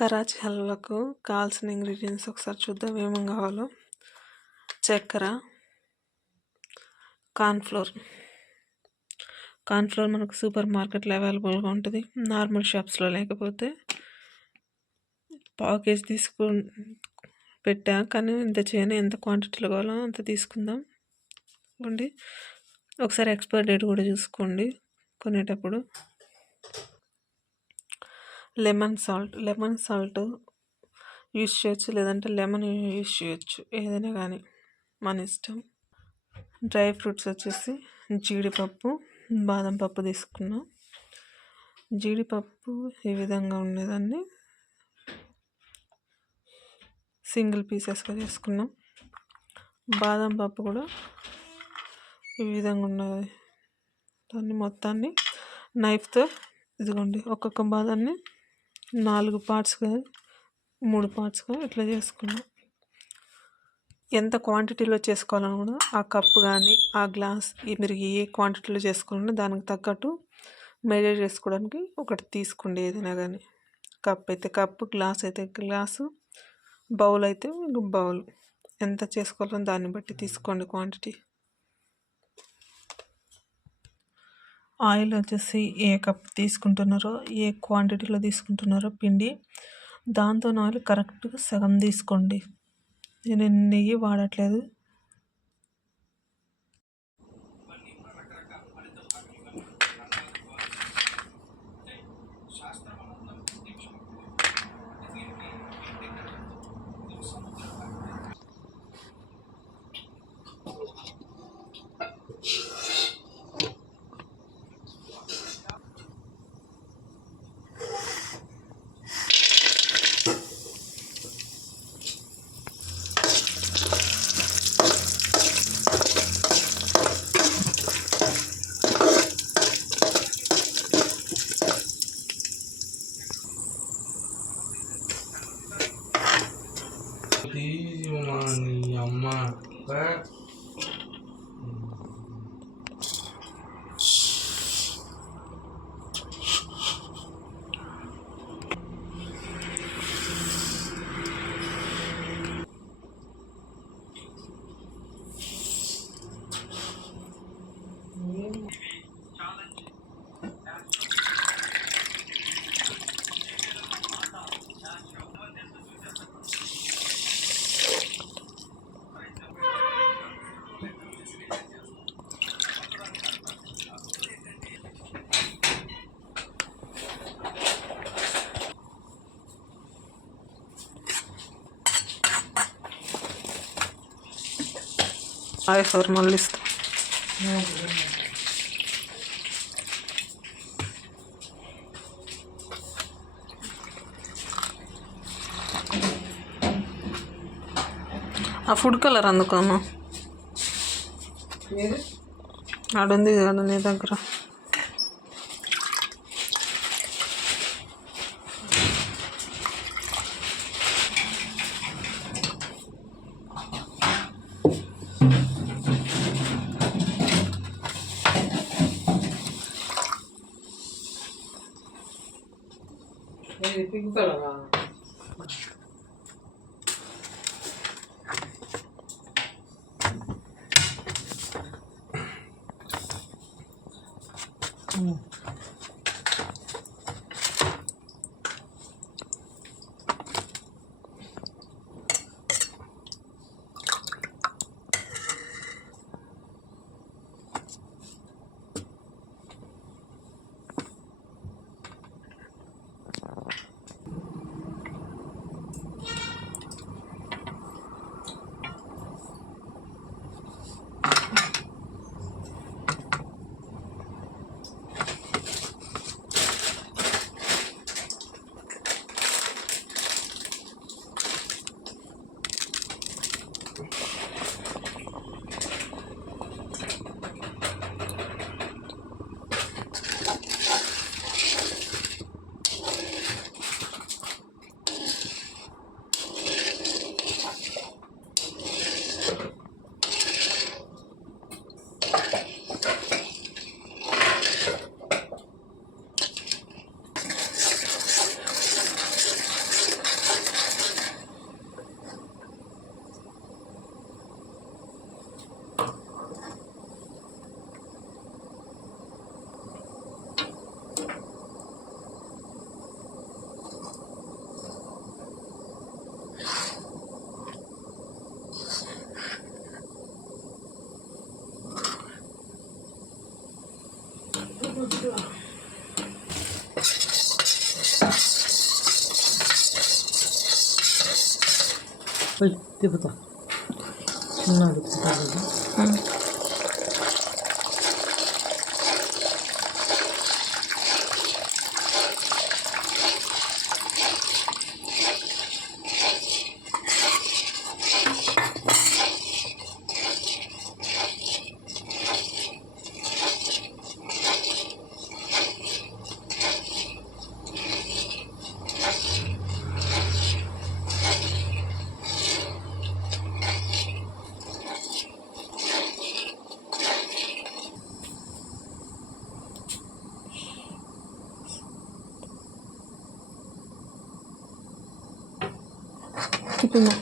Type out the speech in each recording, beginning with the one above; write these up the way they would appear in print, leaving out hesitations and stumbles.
కరాచీ హల్వాకు కావాల్సిన ఇంగ్రీడియంట్స్ ఒకసారి చూద్దాం ఏమేమి కావాలో. చక్కెర, కార్న్ఫ్లోర్ మనకు సూపర్ మార్కెట్లో అవైలబుల్గా ఉంటుంది, నార్మల్ షాప్స్లో లేకపోతే. పావు కేజీ పెట్టా, కానీ ఇంత చేయను, ఎంత క్వాంటిటీలో కావాలో అంత తీసుకుందాం. ఇవ్వండి, ఒకసారి ఎక్స్పైరీ డేట్ కూడా చూసుకోండి కొనేటప్పుడు. లెమన్ సాల్ట్ యూస్ చేయొచ్చు, లేదంటే లెమన్ యూస్ చేయొచ్చు, ఏదైనా కానీ మన ఇష్టం. డ్రై ఫ్రూట్స్ వచ్చేసి జీడిపప్పు, బాదం పప్పు తీసుకున్నాం. జీడిపప్పు ఈ విధంగా ఉండేదాన్ని సింగిల్ పీసెస్గా చేసుకున్నాం. బాదం పప్పు కూడా ఈ విధంగా ఉన్నది, దాన్ని మొత్తాన్ని నైఫ్తో ఇదిగోండి ఒక్కొక్క బాదాన్ని 4 పార్ట్స్గా 3 పార్ట్స్గా ఇట్లా చేసుకున్నాం. ఎంత క్వాంటిటీలో చేసుకోవాలని కూడా ఆ కప్పు కానీ ఆ గ్లాస్ మీరు ఏ క్వాంటిటీలో చేసుకోవాలన్నా దానికి తగ్గట్టు మెజర్ చేసుకోవడానికి ఒకటి తీసుకోండి. ఏదైనా కానీ కప్ అయితే కప్పు, గ్లాస్ అయితే గ్లాసు, బౌల్ అయితే బౌల్, ఎంత చేసుకోవాలో దాన్ని బట్టి తీసుకోండి క్వాంటిటీ. ఆయిల్ వచ్చేసి ఏ కప్ తీసుకుంటున్నారో, ఏ క్వాంటిటీలో తీసుకుంటున్నారో పిండి, దాంతో ఆయిల్ కరెక్ట్గా సగం తీసుకోండి. నేను నెయ్యి వాడట్లేదు. సార్ మళ్ళీ ఇస్తాం. ఆ ఫుడ్ కలర్ అందుకోమ్మా, ఆడుంది కదా నీ దగ్గర. పింక్ కలరా? తిప్పుతా చిన్నది తిప్పున్నా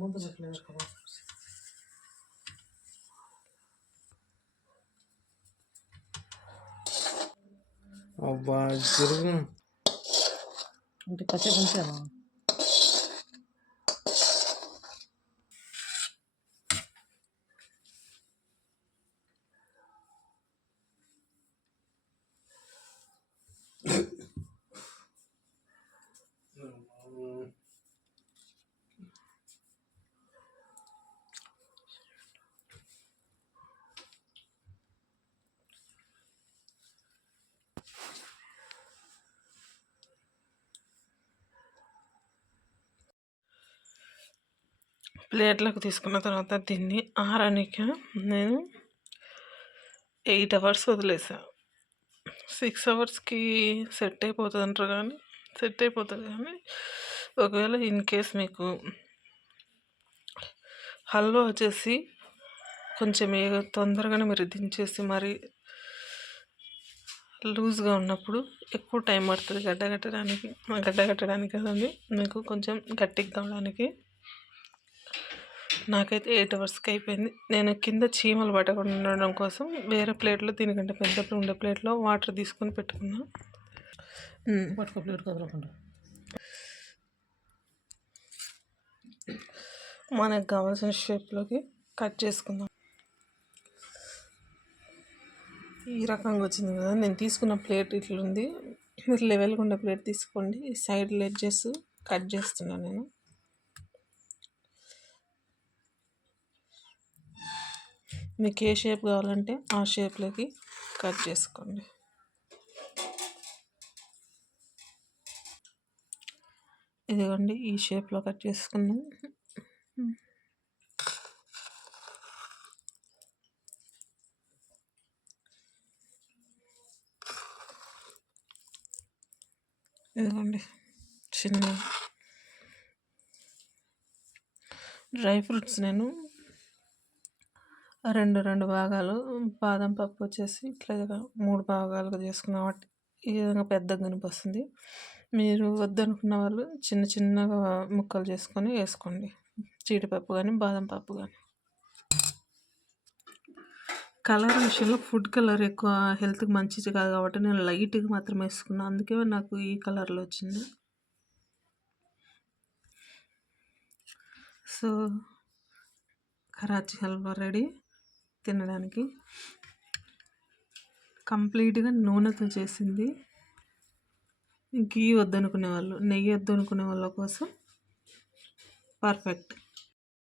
ముందు పెట్టలేదు కదా అబ్బా జరుగు అంటే కాసేపు ఉంచాను ప్లేట్లకు తీసుకున్న తర్వాత దీన్ని ఆరడానికి నేను 8 అవర్స్ వదిలేసాను. 6 అవర్స్కి సెట్ అయిపోతుంది అంటారు, కానీ సెట్ అయిపోతుంది. కానీ ఒకవేళ ఇన్ కేస్ మీకు హల్వా వచ్చేసి కొంచెం తొందరగానే మీరు దించేసి మరి లూజ్గా ఉన్నప్పుడు ఎక్కువ టైం పడుతుంది గడ్డ కట్టడానికి కదండి, మీకు కొంచెం గట్టిగా కావడానికి. నాకైతే 8 అవర్స్కి అయిపోయింది. నేను కింద చీమలు పట్టకుండా ఉండడం కోసం వేరే ప్లేట్లో, దీనికంటే పెద్ద ఉండే ప్లేట్లో వాటర్ తీసుకొని పెట్టుకున్నా. పట్టుకో ప్లేట్ కదలకుండా. మనకు కావాల్సిన షేప్లోకి కట్ చేసుకుందాం. ఈ రకంగా వచ్చింది కదా. నేను తీసుకున్న ప్లేట్ ఇట్లుంది. మీరు లెవెల్గా ఉండే ప్లేట్ తీసుకోండి. ఈ సైడ్ ఎడ్జెస్ కట్ చేస్తున్నాను నేను. మీకు ఏ షేప్ కావాలంటే ఆ షేప్లోకి కట్ చేసుకోండి. ఇదిగోండి, ఈ షేప్లో కట్ చేసుకున్నాం. ఇదిగోండి, చిన్న డ్రై ఫ్రూట్స్ నేను రెండు భాగాలు, బాదం పప్పు వచ్చేసి ఇట్లా 3 భాగాలుగా చేసుకున్నాం. కాబట్టి ఈ విధంగా పెద్దగా కనిపిస్తుంది. మీరు వద్దనుకున్న వాళ్ళు చిన్న చిన్నగా ముక్కలు చేసుకొని వేసుకోండి, జీడిపప్పు కానీ బాదం పప్పు కానీ. కలర్ విషయంలో ఫుడ్ కలర్ ఎక్కువ హెల్త్కి మంచిది కాదు కాబట్టి నేను లైట్గా మాత్రమే వేసుకున్నాను. అందుకే నాకు ఈ కలర్లో వచ్చింది. సో కరాచీ హల్వా రెడీ తినడానికి. కంప్లీట్గా నూనెతో చేసింది. గీ వద్దనుకునే వాళ్ళు, నెయ్యి వద్దనుకునే వాళ్ళ కోసం పర్ఫెక్ట్.